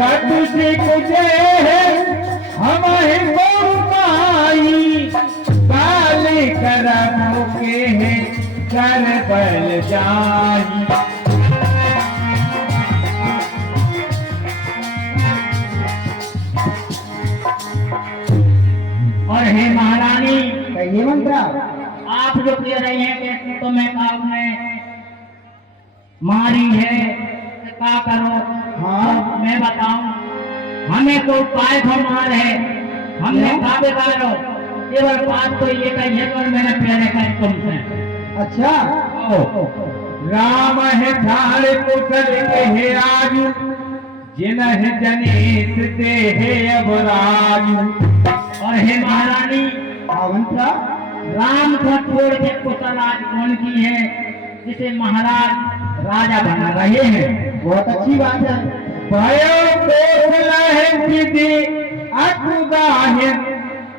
कटु कुजे हम माई काले करम के कर बल जाई। और हे महारानी कहिए मंत्रा। आप जो कह रही हैं कि तुम्हें आपने मारी है तो क्या करो? हाँ मैं बताऊं, हमें तो उपाय मार है, हमने कहा बिगाड़ो। केवल बात तो ये कही है और मैंने पहले कही तुमसे। अच्छा राम है ठाड़ कुशल के राजू जिन्ह जनेत ते है अब राजू। और हे महारानी मंत्रा, राम को छोड़ के कुशल आज कौन की है जिसे महाराज राजा बना रहे हैं? बहुत अच्छी बात है। भयो कोसला है विधि अकुदाहि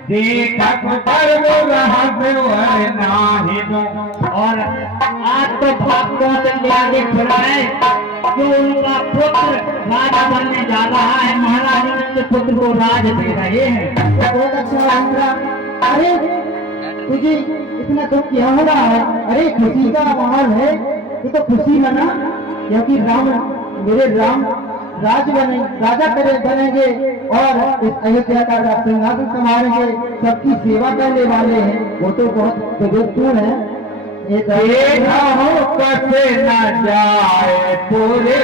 देखत गर्व रहत वर नाहि दो। और आज तो भक्तों से आगे खड़ा है जो उनका पुत्र राजा बनने जा रहा है, महाराज उनके पुत्र को राज दे रहे हैं। बहुत अच्छा मंत्रा। अरे तुझे इतना दुख क्या हो रहा है? अरे खुशी का माहौल है, ये तो खुशी मना, क्योंकि राम, मेरे राम राजा बनेंगे और इस अयोध्या का सिंहासन संभालेंगे, सबकी सेवा करने वाले हैं। वो तो बहुत बुजुर्ग है। देखा हो कसे न जाए पूरे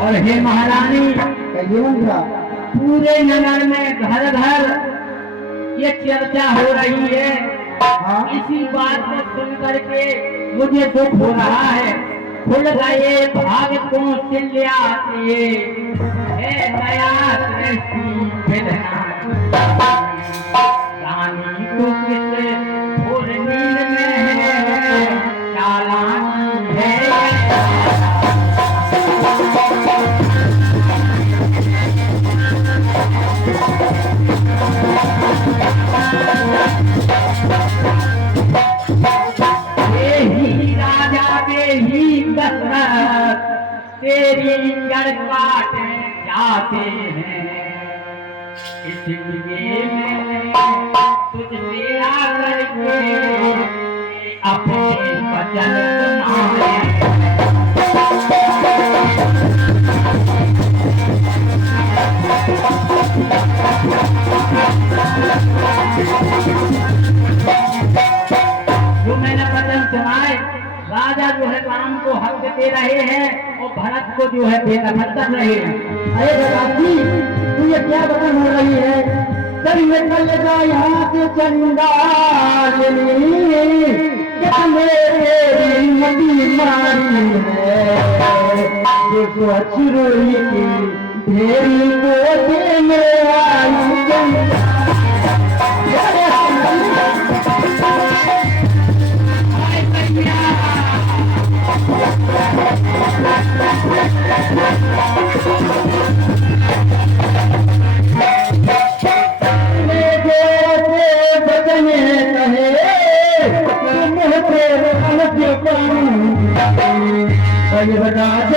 और हे महारानी पूरे नगर में घर घर ये चर्चा हो रही है। इसी बात को सुन करके मुझे दुख हो रहा है। खुल गए भाग को चिल्लाते हे दया दृष्टि विधना रानी को किस घोर नींद में है चालाकी है। तेरी जड़ काटे जाते हैं, इसलिए मैंने तुझसे आकर के अपने वचन सुनाए। जो मैंने वचन सुनाए, राजा जो है राम को हक दे रहे हैं और भरत को जो है बेदखल कर रहे हैं। अरे भगवानी, तू ये क्या बदल हो रही है? चल निकल जा यहाँ से चंडालिनी, क्या मेरी मती मारी है देखो अचुरी की ढेरी को देने वाली।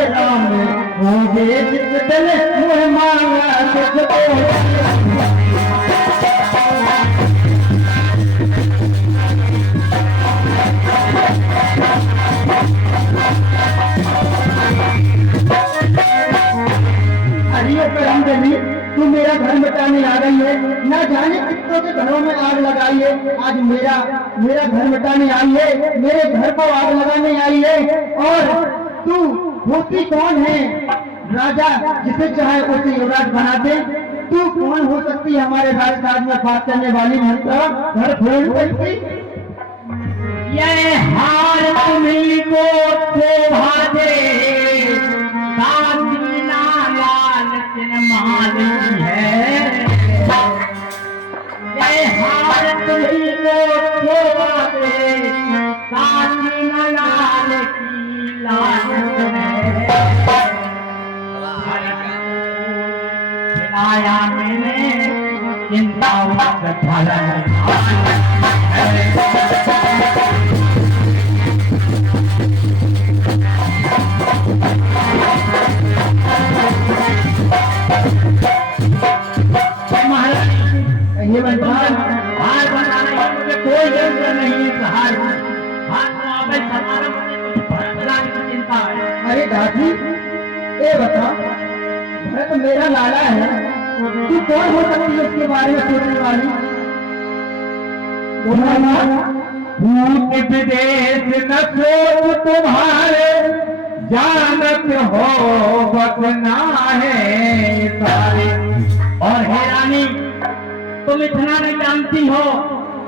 राम मुझे जितन मांगा तू मेरा घर मिटाने आ गई है, ना जाने कितनों के घरों में आग लगाई है। आज मेरा घर मिटाने आई है, मेरे घर को आग लगाने आई है। और तू होती कौन है? राजा जिसे चाहे उसे युवराज बना दे। तू कौन हो सकती है हमारे राजकाज में बात करने वाली? मंत्रा घर फोड़ सकती? ये हार तुम्ही को शोभा दे मानी है। ये हार तुम्ही को शोभा दे लाल की लाल है। आया मैंने चिंताओं का भला ये बंधान हार बनाना है, मुझे कोई जरूरत नहीं है हार हार तो आप हमारा मुझे भरत राज की चिंता है। अरे दादी ये बता भरत मेरा लाला है, तू कौन हो सकती है उसके बारे में सोचने वाली? बोला ना भूत विदेश न सोच तुम्हारे जानत हो बसना है सारे। और हे रानी तुम इतना नहीं जानती हो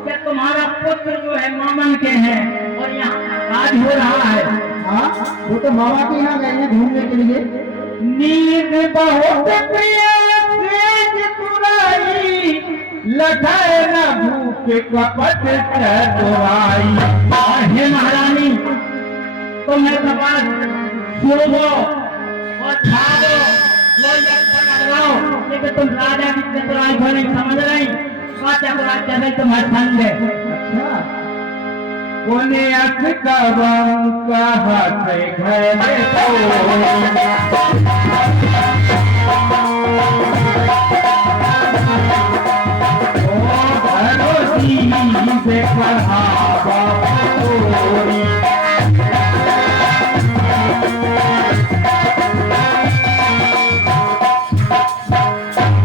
कि तुम्हारा पुत्र जो है मामन के हैं और यहाँ राज हो रहा है। हाँ वो तो मामा के यहाँ गए हैं घूमने के लिए। नींद बहुत प्रिय सेज तुराई लठाए न भूख कपट चतुराई। और हे महारानी तुम्हें सवाल सोवो और खाओ लो लगाओ, लेकिन तुम राजा की चतुराई को नहीं समझ रही। चतुराई चले तुम्हारे संग है। अच्छा कोने अकबम कहत घरे से पढ़ावा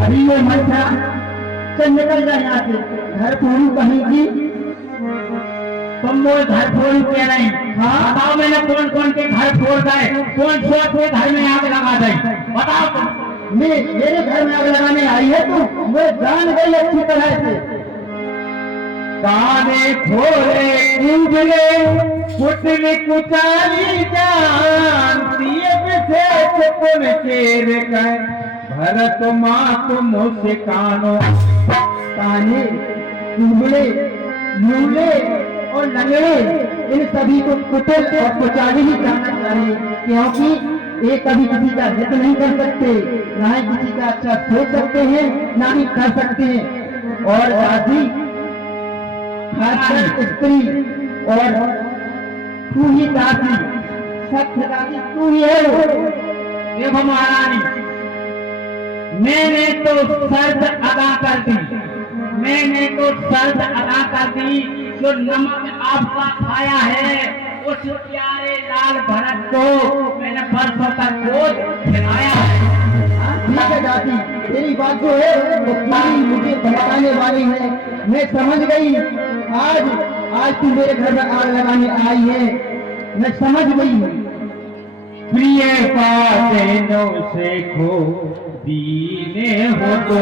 अभी ये मत था, चल निकल जा यहाँ से। घर पूरी कहीं की तुम वो घर फोड़ के नहीं। हाँ बताओ मैंने कौन कौन के घर फोड़ गए, कौन सौ के घर में आग लगा दे, बताओ तुम। मेरे घर में आग लगाने आई है तू? मैं जान गई अच्छी तरह से। काने खोले कूबले कुटने कुचाली जान से चुपन चेर कर भरत मात मुस्कानो। काने कुबले मूले और लंगड़े इन सभी को कुचल और कुचाली ही करना चाहिए, क्योंकि ये कभी किसी का हित नहीं कर सकते, ना ही किसी का अच्छा सोच सकते हैं, ना ही कर सकते हैं। और दादी खासकर स्त्री और तू ही दादी, सत्य दादी तू ही है। देखो महारानी मैंने तो शर्त अदा कर दी, मैंने तो शर्त अदा कर दी। जो नमक आपका खाया है उस प्यारे लाल भरत को मैंने बरसों तक रोज खिलाया है। ठीक है दादी, तेरी बात जो है वो पूरी मुझे भड़काने वाली है, मैं समझ गई। आज तू मेरे घर में आग लगाने आई है, मैं समझ गई हूँ। प्रिय पाते नो से खो दीने हो तो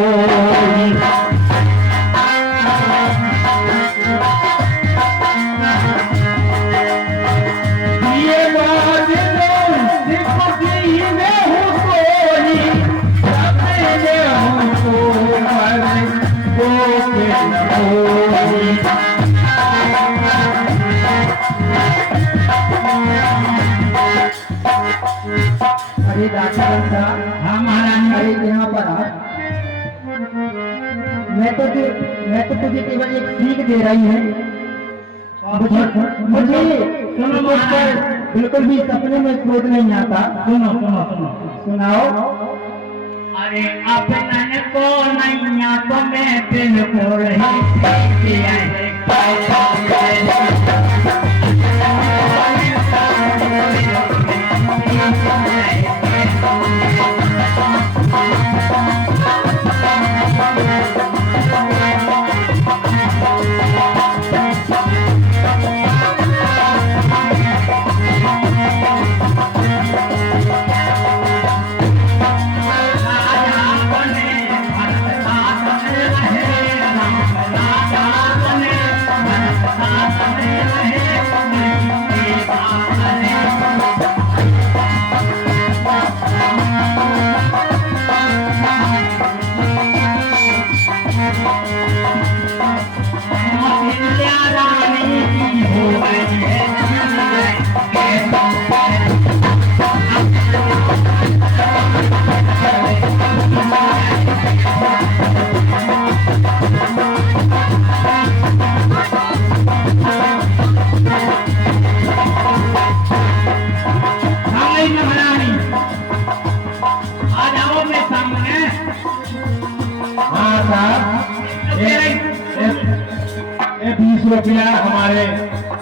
अरे दादा हमारा अरे यहाँ पर आ, मैं तो तुझे केवल एक सीख दे रही है। मुझे बिल्कुल भी सपने में क्रोध नहीं आता। सुनो सुनो सुनो सुनाओ। अरे अपनन को नैया तो मैं बिल्कुल ही रुपया हमारे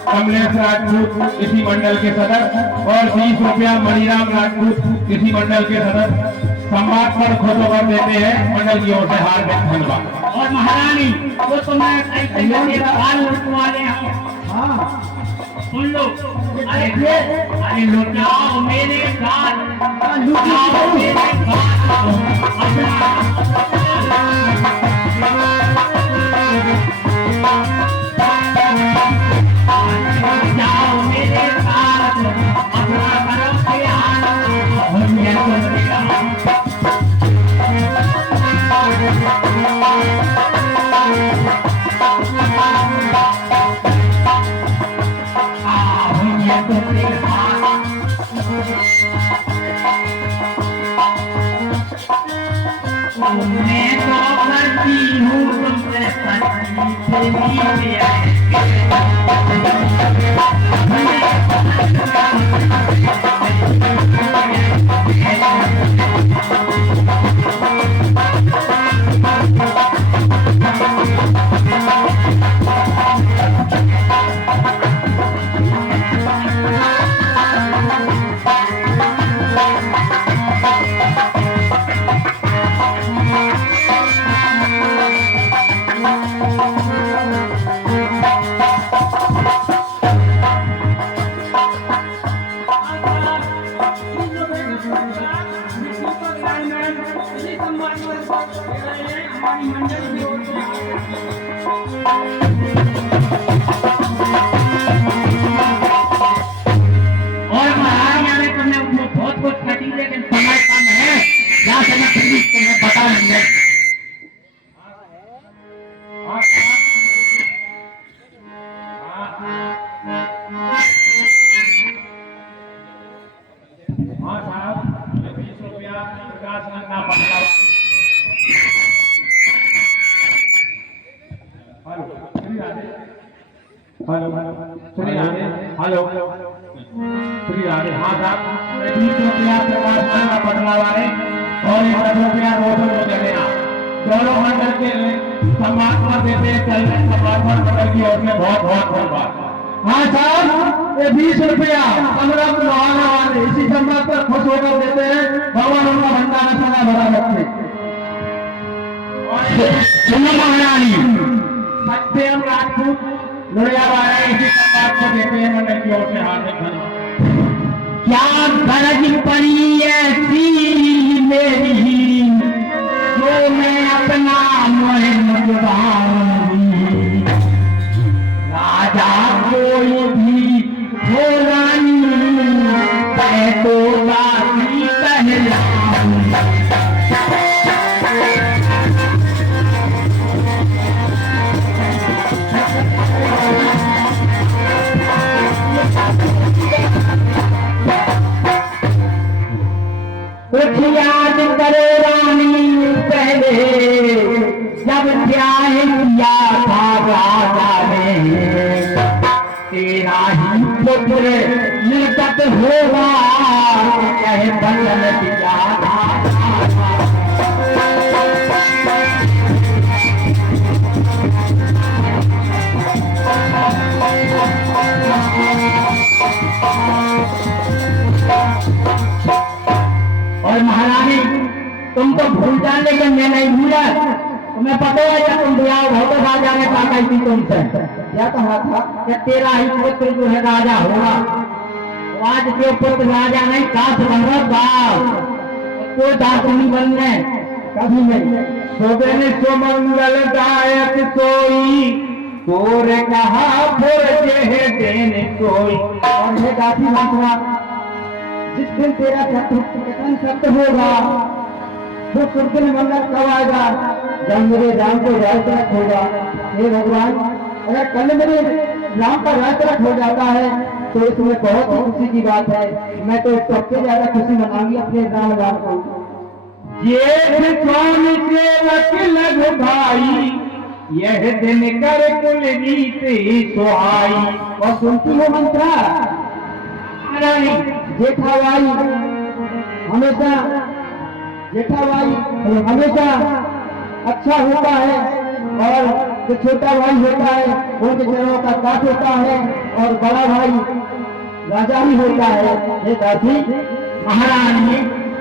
कमलेश राजपूत इसी मंडल के सदस्य और 20 रुपया मणिराम राजपूत इसी मंडल के सदस्य संवाद पर खोजोवर देते हैं। मंडल की ओर से हार्दिक धन्यवाद। और महारानी वो तो मैं बाल लुटवाले हैं। हाँ सुन लो, अरे लुटाओ मेरे गाल, लुटाओ मेरे गाल, जाओ मेरे साथ अपना करो प्यार और मैं मैं तो करती हूँ तुमसे हाँ साहब, 20 रुपया प्रकाश नंदा पटना। हेलो श्री राधे। हाँ साहब, 20 रुपया प्रकाश नंदा पटना वाले और 10 रुपया रोशन हो जाएगा। दोनों मंडल के सम्मान पर देते चलने सम्मान पर मंडल की ओर से बहुत बहुत धन्यवाद। हाँ साहब, ये 20 रुपया कमरा नहाने वाले इसी सम्मान पर खुश होकर देते हैं। भगवान उनका भंडारा सदा भरा रखे। सुनो महारानी, सत्यम राजपूत लोहियावाला इसी सम्मान को देते हैं। मंडल की ओर से हार्दिक धन्यवाद। क्या गरज पड़ी ऐसी मेरी जो मैं अपना मोहन राजा कोई भी हो रानी मैं तो रानी कहलाऊं। कुछ याद करो रानी पहले जब ध्यान किया था राजा ने तेरा ही पुत्र निर्गत होगा कह बचन दिया था। और महारानी तुम तो भूल जान, लेकिन मैं नहीं भूला। तुम्हें पता है जब तुम ब्याह हो तो राजा ने कहा कही थी तुमसे, क्या कहा था? कि तेरा ही पुत्र जो है राजा होगा। तो आज जो पुत्र राजा नहीं दास बन रहा दास, कोई दास नहीं बनने कभी नहीं। सोबेन सुमंगल दायक सोई तोर कहा पुरजे है देन कोई। और मैं दासी मंत्रा, जिस दिन तेरा कथन सत्य होगा वो सुरदिन मंगल कब आएगा? जब मेरे राम को राजतरक होगा। हे भगवान, अगर कल मेरे राम का राजतरक हो जाता है तो इसमें बहुत ही खुशी की बात है। मैं तो सबसे ज्यादा खुशी मनाऊंगी अपने राम लाल को। जेठ स्वामी सेवक लघु भाई यह दिन कर कुल नीति सुहाई। और सुनती हो मंत्रा, जेठाबाई हमेशा अच्छा होता है और जो छोटा भाई होता है उनके चरणों का दास होता है और बड़ा भाई राजा ही होता है। ये दासी महारानी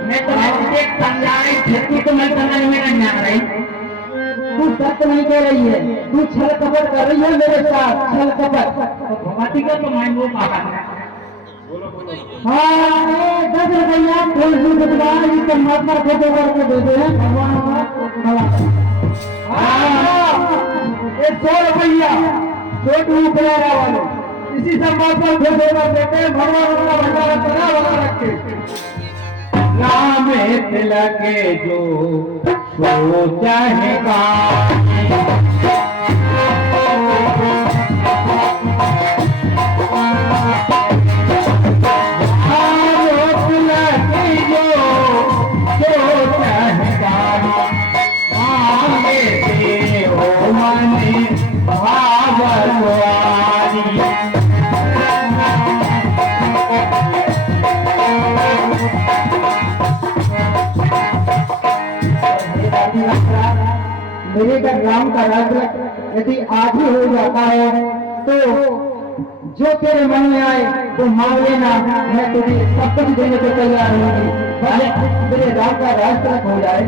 मैं तो ऐसे समझाई खेती तो मैं समझ में नहीं आ रही। तू सत्य नहीं कह रही है, तू छल कपट कर रही है मेरे साथ, छल कपट। तो भगवती को तो मैं वो पापा हाँ 10 रुपया फूल दूध दवाई तो महात्मा को करके देते हैं भगवान। ये 100 रुपया छोटू प्यारा वाले इसी संवाद पर देते हैं भगवान उनका भंडारा करा वाला रखे। नाम लगे जो सो चाहेगा मेरे घर राम का राज्य यदि आज ही हो जाता है तो जो तेरे मन में आए वो मांग लेना, मैं तुझे सब कुछ देने को तैयार होंगी। भले मेरे राम का राज तक हो जाए।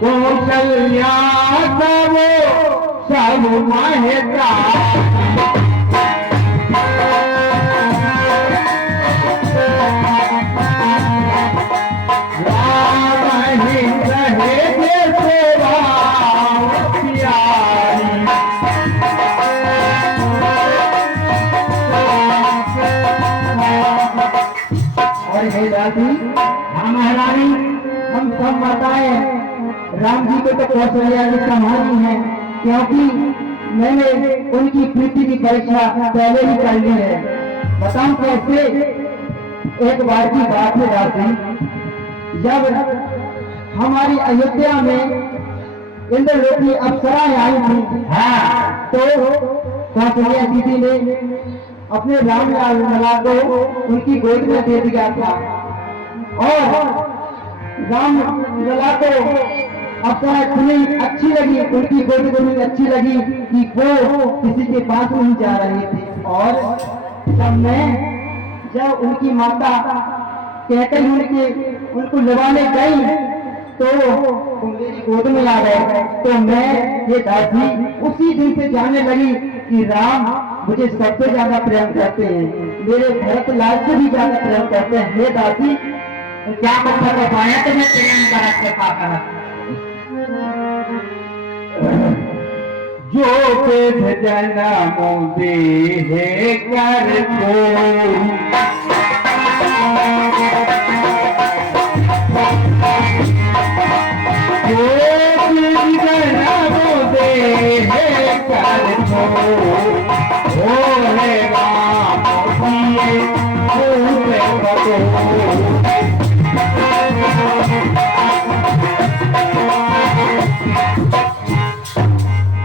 कौशल्या सब माहेगा महारानी हम सब माताएं राम जी को तो कौशल्या जी संभाली है, क्योंकि मैंने उनकी प्रीति की परीक्षा पहले ही कर ली है। बताऊं कैसे? एक बार की बात है दासी, जब हमारी अयोध्या में इंद्रलोक की अप्सराएं आई थी तो कौशल्या दीदी ने अपने राम लला को उनकी गोद में दे दिया था और राम लला को अप्सरा इतनी अच्छी लगी, उनकी गोद इतनी अच्छी लगी कि वो किसी के पास नहीं जा रही थी। और जब उनकी माता कहकर उनको लवाने गई तो मेरी गोद में आ गए। तो मैं ये दासी उसी दिन से जानने लगी कि राम मुझे सबसे ज्यादा प्रेम करते हैं, मेरे भरत लाल से भी ज्यादा प्रेम करते हैं। ये दासी क्या मतलब है पाया तो मैं प्रेम करत के पाकर जो के जन्म दे कर को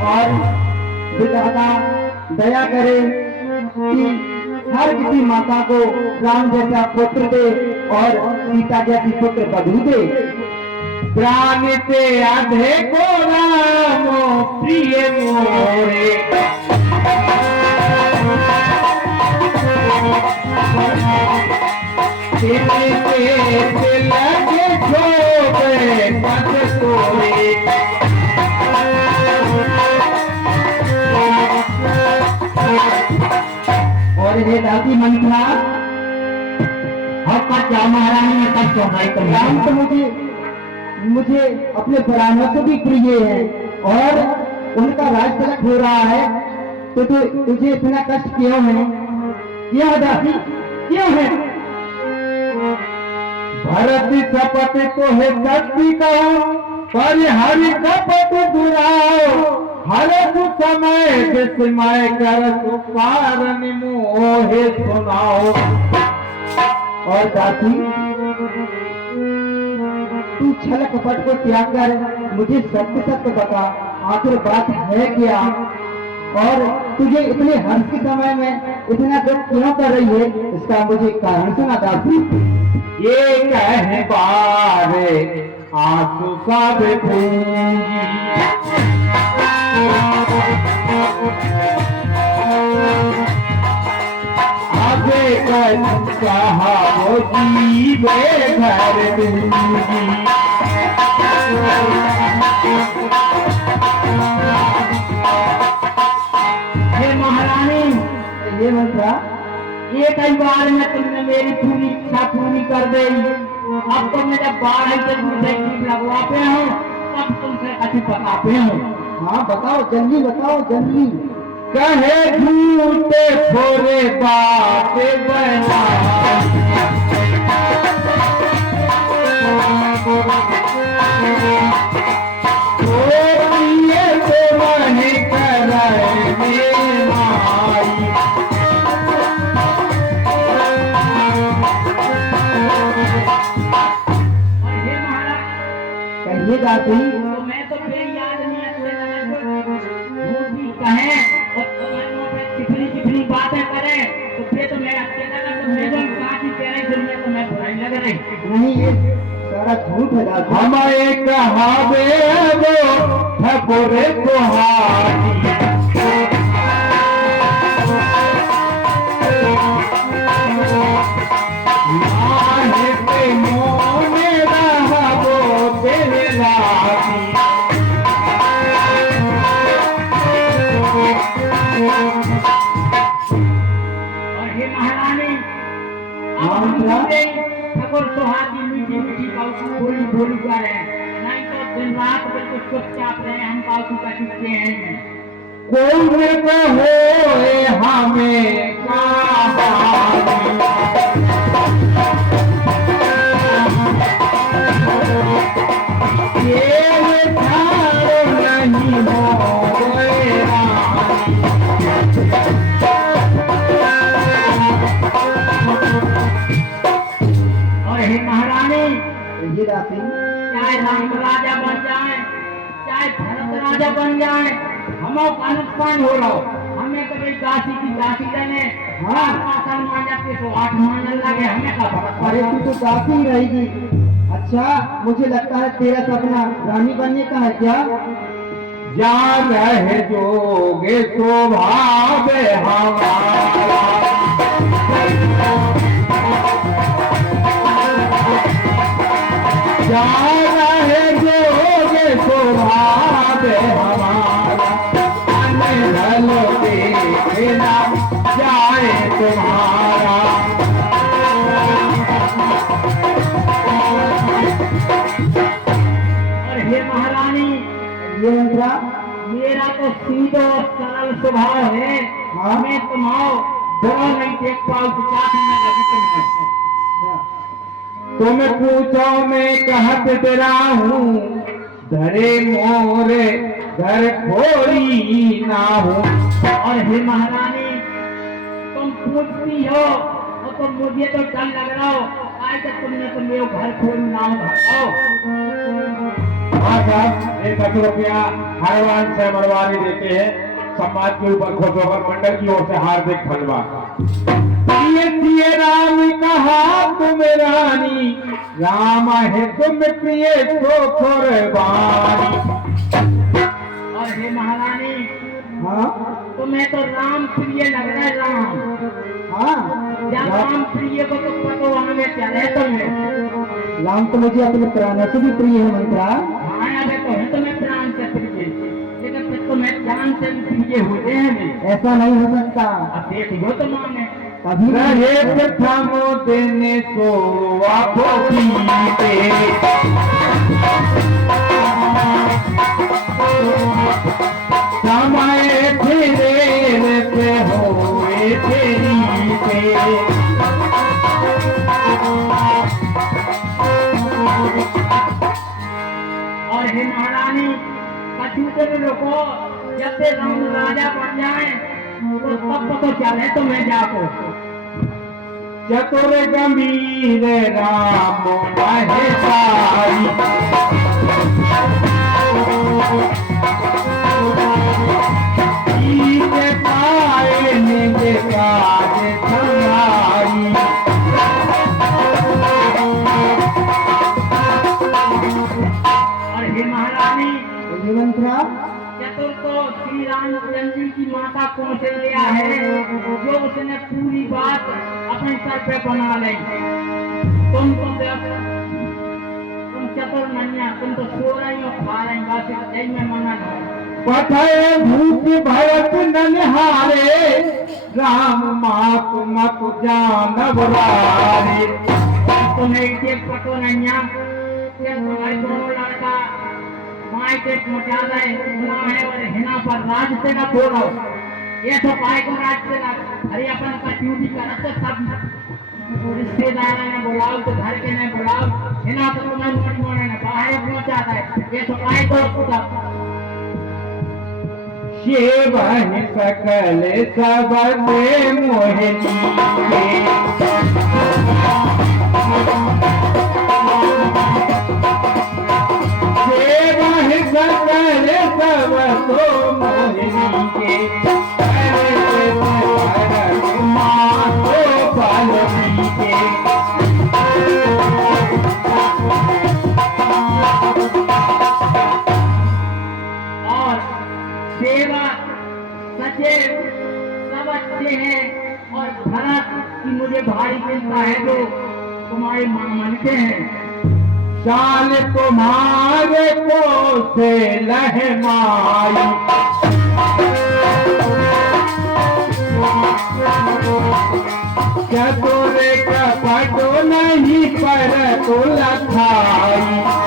और विधाता दया करे कि हर किसी माता को राम जैसा पुत्र दे और सीता जैसी पुत्र बधू दे। प्राण से आधे को राम प्रिय मोरे लगे छोड़े पद तोरे और ये दादी मंत्रा आपका क्या महारानी में तब चौड़ाई कर राम तो मुझे अपने प्राणों से भी प्रिय है और उनका राज तिलक हो रहा है तो तुझे इतना कष्ट क्यों है? क्यों दासी क्यों है? भरत शपथ तो है शक्ति का पर हरि कपट दुराओ हर समय विस्मय कर सुपारन मोहे सुनाओ। और दासी तू छल कपट को त्याग कर मुझे सत्य सत्य बता, आखिर बात है क्या? और तुझे इतने हर्ष के समय में इतना दुख क्यों कर रही है, इसका मुझे कारण सुना दासी। ये कह बारे आंसू सब पूंजी। आगे कहा वो जीवे घर दूंगी। हे महारानी, ये मंत्रा ये कई बार में तुमने मेरी पूरी इच्छा पूरी कर दी। अब तो मैं जब बाहर से मुझे ठीक लगवाते हूँ तब तुमसे अच्छी बताते हूँ। हाँ बताओ, जल्दी बताओ जल्दी। कहे झूठे थोड़े बात बना, ये तो वही कराए में माई। और हे महाराज, कहिए दासी। तो मैं तो फिर याद नहीं अच्छे झूठी कहे और तुम्हारे पे कितनी कितनी बातें करे तो फिर तो मैं अच्छे लगा तो मैं जो बात ही कह रही सुनिए तो मैं बुराई लग रही। नहीं, ये सारा झूठ है दासी। हमारे कहावे वो ठकुरे कुहारी। माहे पे मोने रहा वो तेरे लागी। और हे महारानी, अब हाँ, हम क्या? समझे ठाकुर सुहागी मीठी मीठी बातों बोली बोली करे, नहीं तो दिन रात बिल्कुल चुपचाप रहे हम बातों का चुपके हैं। कोई हो हमें कहानी। ये ठाड़ो नहीं हो गए रानी। और हे महारानी, कहिए दासी। चाहे राम राजा बन जाए चाहे भरत राजा बन जाए, हम का नुकसान हो रहा हमें कभी दासी की दासी रहने हाँ। आसान मान जाते तो 8 मान लगे हमें का फर्क अरे पड़े। तू तो दासी ही रहेगी। अच्छा, मुझे लगता है तेरा सपना रानी बनने का है क्या? जा रहे जोगे स्वभाव हमारा। जा रहे जोगे स्वभाव हमारा। अनधन देखना जाए तुम्हारा। और हे महारानी, ये मंत्रा। मेरा तो सीधा और सरल स्वभाव है। हाँ। मैं तुम्हारा दोनों नहीं देख पाओ तो क्या करने लगी तुमने। तुम पूछो मैं कहत तेरा हूँ, धरे मोरे घर खोरी ना हूँ। और हे महारानी, तुम पूछती हो और तो मुझे तो डर लग रहा हो आज तक तुमने तो मेरे घर खोल नाम भगाओ। हाँ साहब, 10 रुपया हर वान से मरवारी देते हैं। समाज के ऊपर खुश होकर मंडल की ओर से हार्दिक धन्यवाद। प्रिय राम कहा तुम रानी, राम है तुम प्रिय तो कुर्बानी। और हे महारानी, हाँ तुम्हें तो राम प्रिय लग रहा है। राम हाँ। जब राम प्रिय को तो पतो हमें चले तुम्हें। राम तो मुझे अपने प्राणों से भी प्रिय है मंत्रा। हाँ अबे तो है तुम्हें प्राण से प्रिय, लेकिन फिर तुम्हें जान से भी प्रिय होते हैं। ऐसा नहीं हो सकता। अब देखियो तो माने कभी रहे प्रथमो देने सो आपो पीते। समय फिरे पे होए तेरी पे। और हे महारानी, कछुते में लोगों जब से राम राजा बन जाए तो तब पता चले तुम्हें जाको। चतुर गंभीर राम महेशाई। जीते पाए निज काज समाई। रामचंद्र की माता कौशल्या है, जो उसने पूरी बात अपने सर पे बना ली। तुम चतुर नन्या, तुम तो सो रही हो, खा रही, बस यही में मना लो। पठय भूप भरत ननिहारे, राम मात मत जानवरारे। तुम्हें एक पटो नन्या, ये तुम्हारे दोनों लड़का माई के पहुंचा रहे, हिना है और हिना पर राज से न बोलो। ये तो पाए को राज से न, अरे अपन का ड्यूटी करत तो सब रिश्तेदार ने बुलाओ तो घर के ने बुलाओ, हिना तो तुम्हें मोड़ मोड़े ने बाहर पहुंचा है। ये तो पाए को खुदा शिवहि सकल सबते मोहिनी के, शिवहि सकल सबतो मोहिनी के, भरत मातो बाल्मी के। और सेवा सचेत सब अच्छे हैं, और भरत की मुझे भारी चिंता है जो तुम्हारे मनते हैं। शान तुम्हारे को से लहमाई, चतुर कपट नहीं पर तुल खाई।